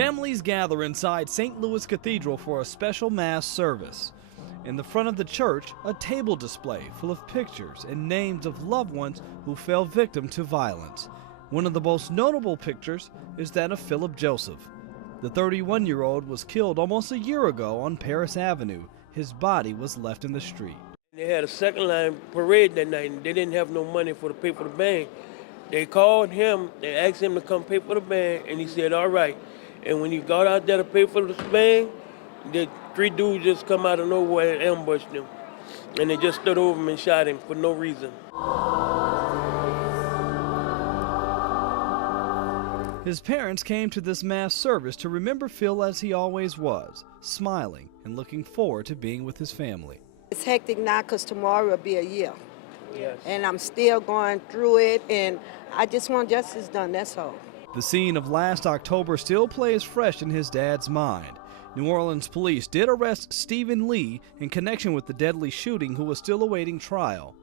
Families gather inside St. Louis Cathedral for a special mass service. In the front of the church, a table display full of pictures and names of loved ones who fell victim to violence. One of the most notable pictures is that of Philip Joseph. The 31-year-old was killed almost a year ago on Paris Avenue. His body was left in the street. They had a second line parade that night, and they didn't have no money to pay for the band. They called him, they asked him to come pay for the band, and he said, all right. And when he got out there to pay for the band, the 3 dudes just come out of nowhere and ambushed him. And they just stood over him and shot him for no reason. His parents came to this mass service to remember Phil as he always was, smiling and looking forward to being with his family. It's hectic now because tomorrow will be a year. Yes. And I'm still going through it, and I just want justice done, that's all. The scene of last October still plays fresh in his dad's mind. New Orleans police did arrest Stephen Lee in connection with the deadly shooting, who was still awaiting trial.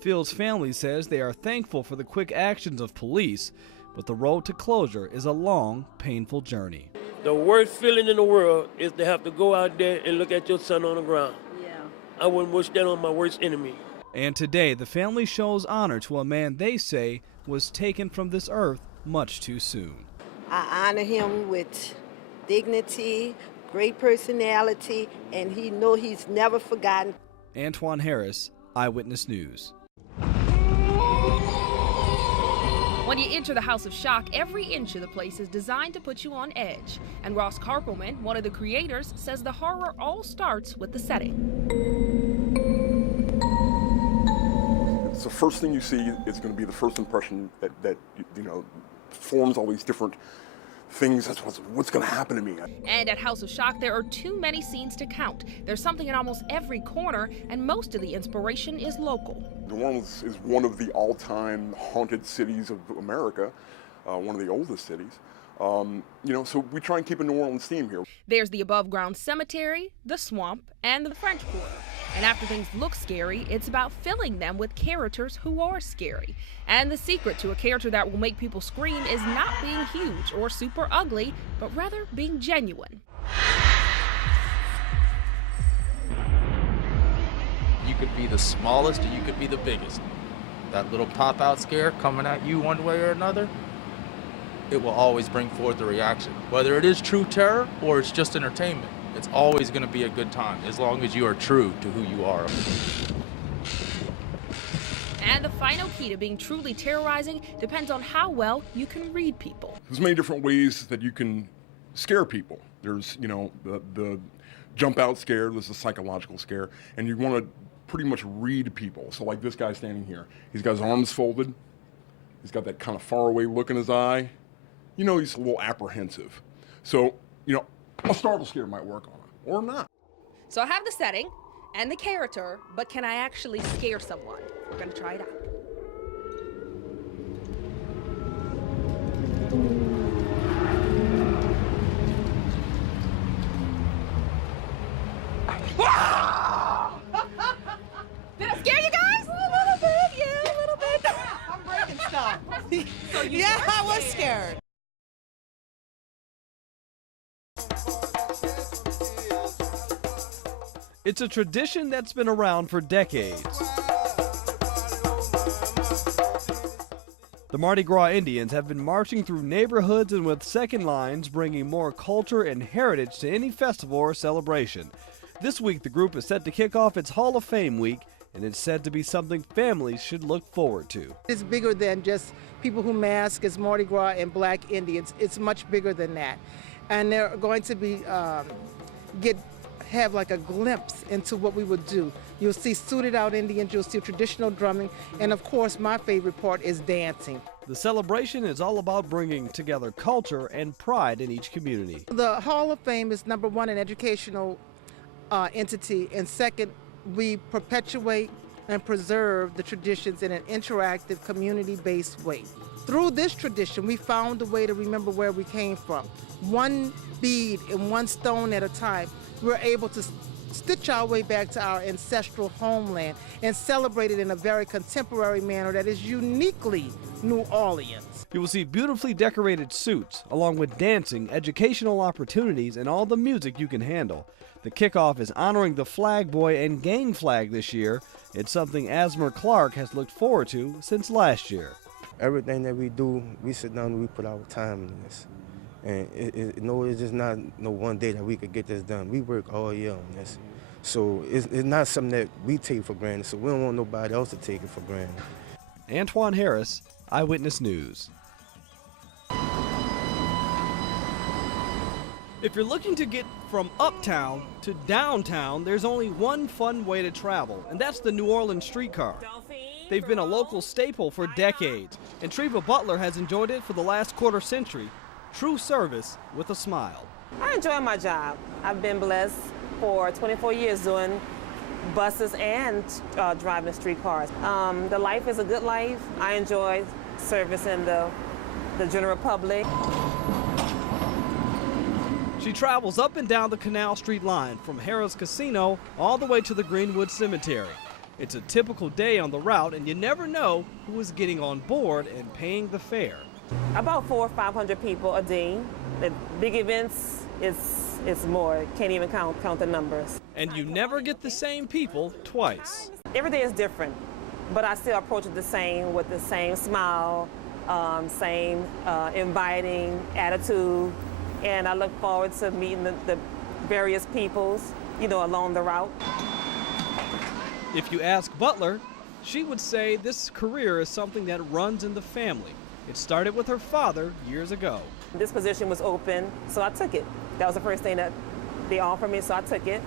Phil's family says they are thankful for the quick actions of police, but the road to closure is a long, painful journey. The worst feeling in the world is to have to go out there and look at your son on the ground. Yeah. I wouldn't wish that on my worst enemy. And today, the family shows honor to a man they say was taken from this earth much too soon. I honor him with dignity, great personality, and he know he's never forgotten. Antoine Harris, Eyewitness News. When you enter the House of Shock, every inch of the place is designed to put you on edge. And Ross Karpelman, one of the creators, says the horror all starts with the setting. It's the first thing you see is going to be the first impression that forms all these different things. That's what's going to happen to me. And at House of Shock, there are too many scenes to count. There's something in almost every corner, and most of the inspiration is local. New Orleans is one of the all-time haunted cities of America, one of the oldest cities. So we try and keep a New Orleans theme here. There's the above-ground cemetery, the swamp, and the French Quarter. And after things look scary, it's about filling them with characters who are scary. And the secret to a character that will make people scream is not being huge or super ugly, but rather being genuine. You could be the smallest or you could be the biggest. That little pop-out scare coming at you one way or another, it will always bring forth a reaction. Whether it is true terror or it's just entertainment, it's always going to be a good time as long as you are true to who you are. And the final key to being truly terrorizing depends on how well you can read people. There's many different ways that you can scare people. There's, the jump out scare, there's a psychological scare, and you want to pretty much read people. So like this guy standing here, he's got his arms folded, he's got that kind of faraway look in his eye. He's a little apprehensive. So, a startle scare might work on him, or not. So I have the setting and the character, but can I actually scare someone? We're gonna try it out. Did I scare you guys? A little bit, yeah, a little bit. I'm breaking stuff. So Yeah, I was scared. It's a tradition that's been around for decades. The Mardi Gras Indians have been marching through neighborhoods and with second lines, bringing more culture and heritage to any festival or celebration. This week, the group is set to kick off its Hall of Fame week, and it's said to be something families should look forward to. It's bigger than just people who mask as Mardi Gras and Black Indians. It's much bigger than that. And they're going to be have like a glimpse into what we would do. You'll see suited out Indians, you'll see traditional drumming, and of course my favorite part is dancing. The celebration is all about bringing together culture and pride in each community. The Hall of Fame is number one, an educational entity, and second, we perpetuate and preserve the traditions in an interactive, community-based way. Through this tradition, we found a way to remember where we came from. One bead and one stone at a time, we're able to stitch our way back to our ancestral homeland and celebrate it in a very contemporary manner that is uniquely New Orleans. You will see beautifully decorated suits, along with dancing, educational opportunities, and all the music you can handle. The kickoff is honoring the Flag Boy and Gang Flag this year. It's something Asmer Clark has looked forward to since last year. Everything that we do, we sit down and we put our time in this. And it's just not no one day that we could get this done. We work all year on this. So it's not something that we take for granted, so we don't want nobody else to take it for granted. Antoine Harris, Eyewitness News. If you're looking to get from uptown to downtown, there's only one fun way to travel, and that's the New Orleans streetcar. They've been a local staple for decades, and Treva Butler has enjoyed it for the last quarter century. True service with a smile. I enjoy my job. I've been blessed for 24 years doing buses and driving streetcars. The life is a good life. I enjoy servicing the general public. She travels up and down the Canal Street line from Harrah's Casino all the way to the Greenwood Cemetery. It's a typical day on the route, and you never know who is getting on board and paying the fare. About 400 or 500 people a day. The big events, it's more. Can't even count the numbers. And you never get the same people twice. Every day is different, but I still approach it the same with the same smile, same inviting attitude. And I look forward to meeting the various peoples, along the route. If you ask Butler, she would say this career is something that runs in the family. It started with her father years ago. This position was open, so I took it. That was the first thing that they offered me, so I took it.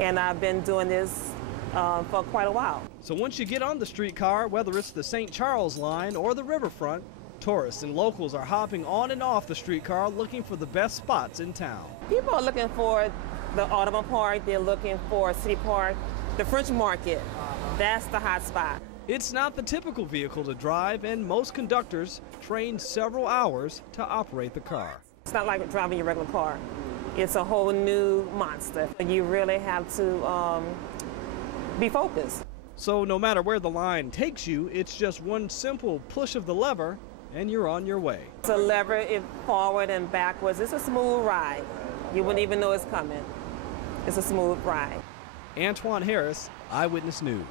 And I've been doing this for quite a while. So once you get on the streetcar, whether it's the St. Charles line or the riverfront, tourists and locals are hopping on and off the streetcar looking for the best spots in town. People are looking for the Audubon Park, they're looking for City Park, the French Market. That's the hot spot. It's not the typical vehicle to drive, and most conductors train several hours to operate the car. It's not like driving your regular car. It's a whole new monster. You really have to be focused. So no matter where the line takes you, it's just one simple push of the lever and you're on your way. It's a lever forward and backwards. It's a smooth ride. You wouldn't even know it's coming. It's a smooth ride. Antoine Harris, Eyewitness News.